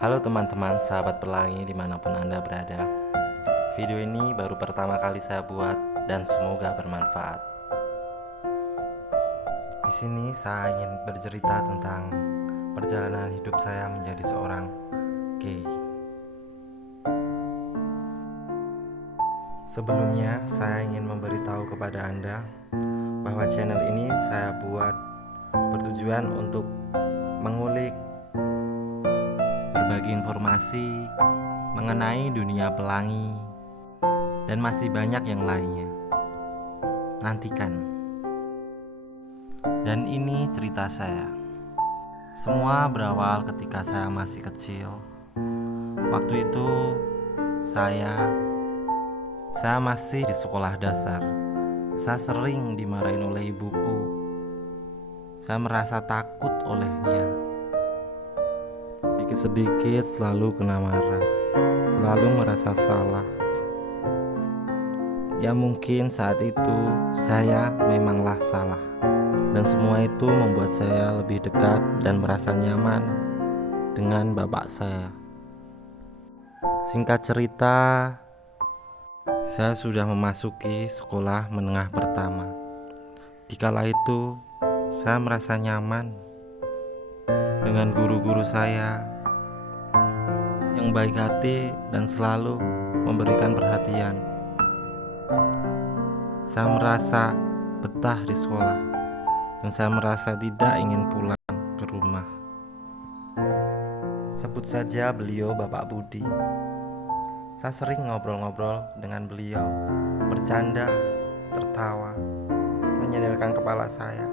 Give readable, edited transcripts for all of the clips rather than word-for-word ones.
Halo teman-teman, sahabat pelangi dimanapun Anda berada. Video ini baru pertama kali saya buat dan semoga bermanfaat. Di sini saya ingin bercerita tentang perjalanan hidup saya menjadi seorang gay. Sebelumnya, saya ingin memberitahu kepada Anda bahwa channel ini saya buat bertujuan untuk mengulik berbagi informasi mengenai dunia pelangi dan masih banyak yang lainnya. Nantikan. Dan ini cerita saya. Semua berawal ketika saya masih kecil. Waktu itu saya masih di sekolah dasar. Saya sering dimarahin oleh ibuku. Saya merasa takut olehnya. Sedikit selalu kena marah, selalu merasa salah. Ya mungkin saat itu saya memanglah salah. Dan semua itu membuat saya lebih dekat dan merasa nyaman dengan bapak saya. Singkat cerita, saya sudah memasuki sekolah menengah pertama. Dikala itu saya merasa nyaman dengan guru-guru saya yang baik hati dan selalu memberikan perhatian. Saya merasa betah di sekolah dan saya merasa tidak ingin pulang ke rumah. Sebut saja beliau Bapak Budi. Saya sering ngobrol-ngobrol dengan beliau, bercanda, tertawa, menyandarkan kepala saya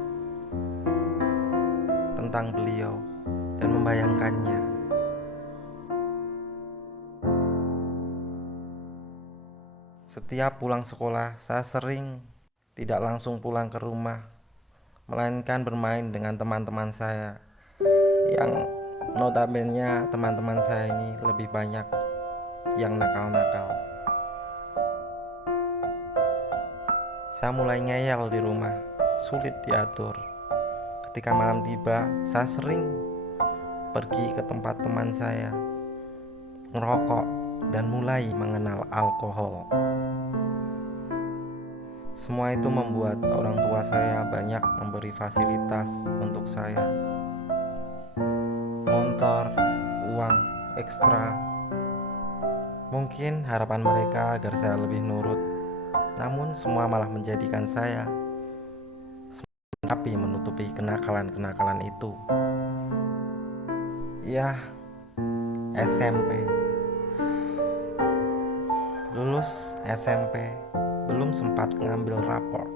tentang beliau dan membayangkannya. Setiap pulang sekolah, saya sering tidak langsung pulang ke rumah, melainkan bermain dengan teman-teman saya yang notabene teman-teman saya ini lebih banyak yang nakal-nakal. Saya mulai ngeyel di rumah, sulit diatur. Ketika malam tiba, saya sering pergi ke tempat teman saya, ngerokok, dan mulai mengenal alkohol. Semua itu membuat orang tua saya banyak memberi fasilitas untuk saya. Motor, uang, ekstra. Mungkin harapan mereka agar saya lebih nurut. Namun semua malah menjadikan saya tapi menutupi kenakalan-kenakalan itu. Ya, SMP. Lulus SMP, belum sempat ngambil rapor.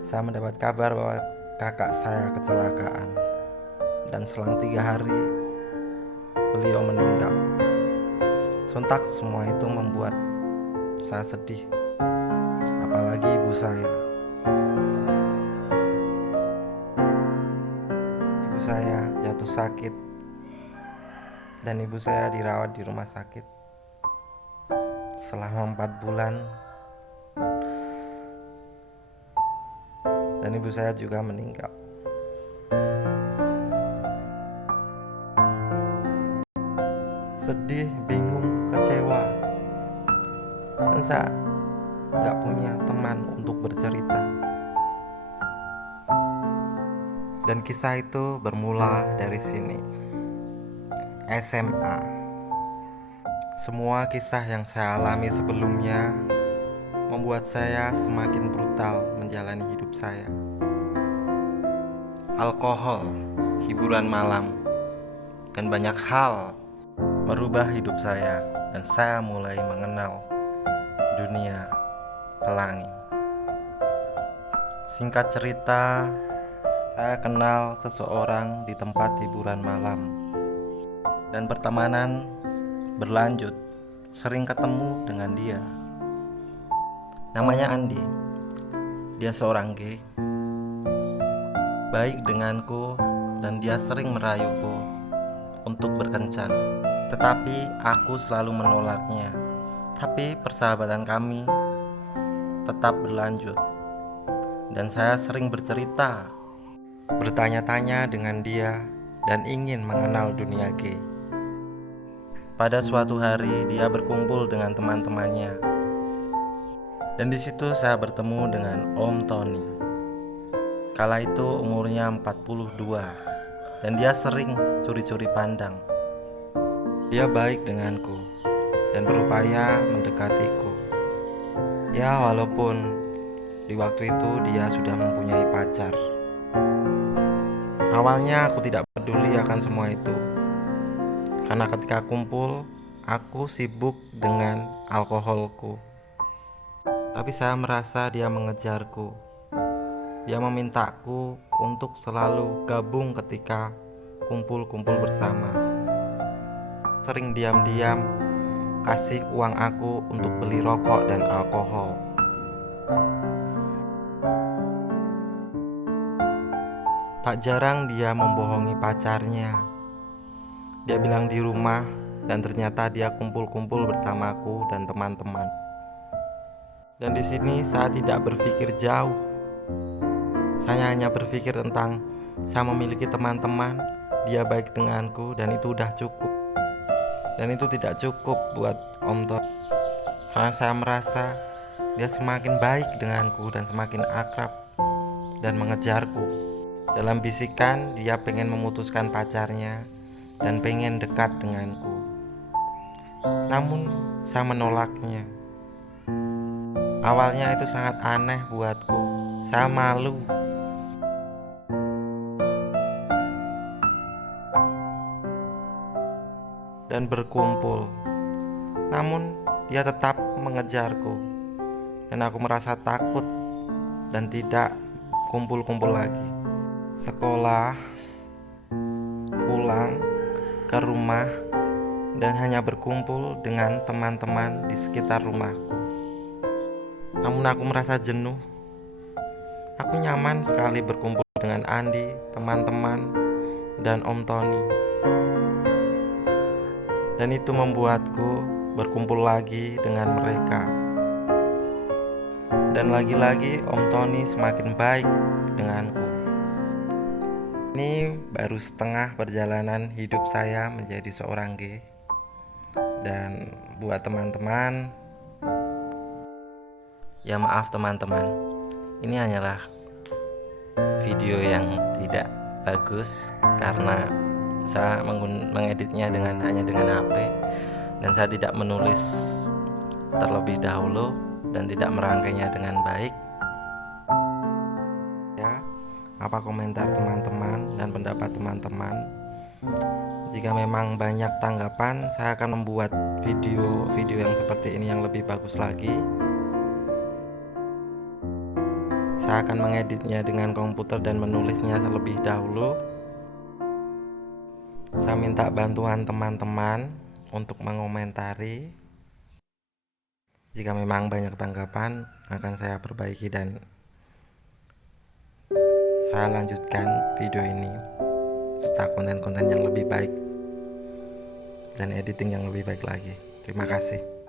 Saya mendapat kabar bahwa kakak saya kecelakaan. Dan selang 3 hari, beliau meninggal. Sontak semua itu membuat saya sedih. Apalagi ibu saya. Ibu saya jatuh sakit. Dan ibu saya dirawat di rumah sakit selama 4 bulan. Dan ibu saya juga meninggal. Sedih, bingung, kecewa. Dan saya gak punya teman untuk bercerita. Dan kisah itu bermula dari sini, SMA. Semua kisah yang saya alami sebelumnya membuat saya semakin brutal menjalani hidup saya. Alkohol, hiburan malam, dan banyak hal merubah hidup saya. Dan saya mulai mengenal dunia pelangi. Singkat cerita, saya kenal seseorang di tempat hiburan malam. Dan pertemanan berlanjut, sering ketemu dengan dia. Namanya Andi. Dia seorang gay, baik denganku, dan dia sering merayuku untuk berkencan. Tetapi aku selalu menolaknya. Tapi persahabatan kami tetap berlanjut. Dan saya sering bercerita, bertanya-tanya dengan dia, dan ingin mengenal dunia gay. pada suatu hari dia berkumpul dengan teman-temannya. Dan di situ saya bertemu dengan Om Tony. Kala itu umurnya 42 dan dia sering curi-curi pandang. Dia baik denganku dan berupaya mendekatiku. Ya, walaupun di waktu itu dia sudah mempunyai pacar. Awalnya aku tidak peduli akan semua itu, karena ketika kumpul, aku sibuk dengan alkoholku. Tapi saya merasa dia mengejarku. Dia memintaku untuk selalu gabung ketika kumpul-kumpul bersama. Sering diam-diam kasih uang aku untuk beli rokok dan alkohol. Tak jarang dia membohongi pacarnya. Dia bilang di rumah dan ternyata dia kumpul-kumpul bersamaku dan teman-teman. Dan di sini saya tidak berpikir jauh. Saya hanya berpikir tentang saya memiliki teman-teman, dia baik denganku, dan itu udah cukup. Dan itu tidak cukup buat Om Tom, karena saya merasa dia semakin baik denganku dan semakin akrab dan mengejarku. Dalam bisikan dia pengen memutuskan pacarnya dan pengen dekat denganku. Namun saya menolaknya. Awalnya itu sangat aneh buatku. Saya malu. Dan berkumpul. Namun dia tetap mengejarku. Dan aku merasa takut dan tidak kumpul-kumpul lagi. Sekolah, pulang ke rumah, dan hanya berkumpul dengan teman-teman di sekitar rumahku. Namun aku merasa jenuh. Aku nyaman sekali berkumpul dengan Andi, teman-teman, dan Om Tony. Dan itu membuatku berkumpul lagi dengan mereka. Dan lagi-lagi Om Tony semakin baik denganku. Ini baru setengah perjalanan hidup saya menjadi seorang gay. Dan buat teman-teman, ya maaf teman-teman, ini hanyalah video yang tidak bagus karena saya mengeditnya hanya dengan HP, dan saya tidak menulis terlebih dahulu dan tidak merangkainya dengan baik. Apa komentar teman-teman dan pendapat teman-teman? Jika memang banyak tanggapan, saya akan membuat video yang seperti ini yang lebih bagus lagi. Saya akan mengeditnya dengan komputer dan menulisnya terlebih dahulu. Saya minta bantuan teman-teman untuk mengomentari. Jika memang banyak tanggapan, akan saya perbaiki dan saya lanjutkan video ini serta konten-konten yang lebih baik dan editing yang lebih baik lagi. Terima kasih.